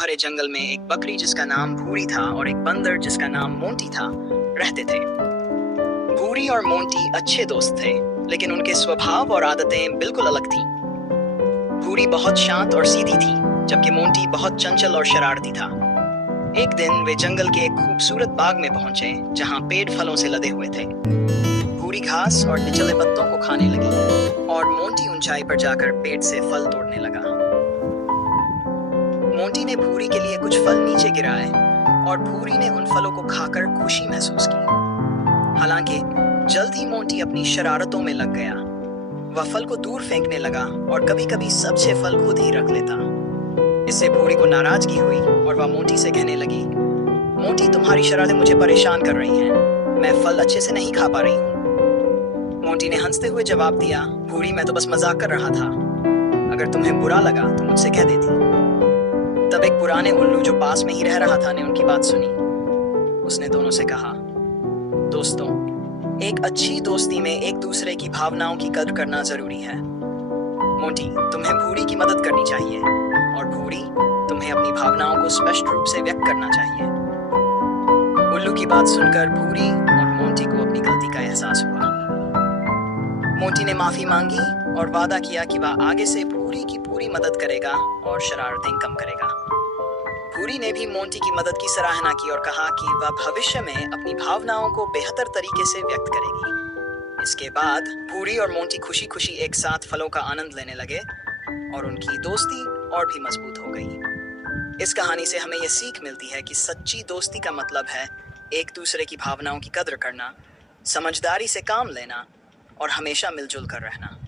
भरे जंगल में एक बकरी जिसका नाम भूरी था और एक बंदर जिसका नाम मोंटी था रहते थे। भूरी और मोंटी अच्छे दोस्त थे, लेकिन उनके स्वभाव और आदतें बिल्कुल अलग थीं। भूरी बहुत शांत और सीधी थी, जबकि मोंटी बहुत चंचल और शरारती था। एक दिन वे जंगल के एक खूबसूरत बाग में पहुंचे, जहां पेड़ फलों से लदे हुए थे। भूरी घास और निचले पत्तों को खाने लगी और मोंटी ऊंचाई पर जाकर पेड़ से फल तोड़ने लगा। मोंटी ने भूरी के लिए कुछ फल नीचे गिराए और भूरी ने उन फलों को खाकर खुशी महसूस की। हालांकि जल्द ही मोंटी अपनी शरारतों में लग गया। वह फल को दूर फेंकने लगा और कभी-कभी सबसे फल खुद ही रख लेता। इससे भूरी को नाराजगी हुई और वह मोंटी से कहने लगी, मोंटी, तुम्हारी शरारतें मुझे परेशान कर रही हैं। मैं फल अच्छे से नहीं खा पा रही हूँ। मोंटी ने हंसते हुए जवाब दिया, भूरी, मैं तो बस मजाक कर रहा था। अगर तुम्हें बुरा लगा तो मुझसे कह देती। तब एक पुराने उल्लू जो पास में ही रह रहा था ने उनकी बात सुनी। उसने दोनों से कहा, दोस्तों, एक अच्छी दोस्ती में एक दूसरे की भावनाओं की कद्र करना जरूरी है। मोंटी, तुम्हें भूरी की मदद करनी चाहिए और भूरी, तुम्हें अपनी भावनाओं को स्पष्ट रूप से व्यक्त करना चाहिए। उल्लू की बात सुनकर भूरी और मोंटी को अपनी गलती का एहसास हुआ। मोंटी ने माफी मांगी और वादा किया कि वह आगे से भूरी की पूरी मदद करेगा और शरारतें कम करेगा। भूरी ने भी मोंटी की मदद की सराहना की और कहा कि वह भविष्य में अपनी भावनाओं को बेहतर तरीके से व्यक्त करेगी। इसके बाद भूरी और मोंटी खुशी खुशी एक साथ फलों का आनंद लेने लगे और उनकी दोस्ती और भी मजबूत हो गई। इस कहानी से हमें यह सीख मिलती है कि सच्ची दोस्ती का मतलब है एक दूसरे की भावनाओं की कद्र करना, समझदारी से काम लेना और हमेशा मिलजुल कर रहना।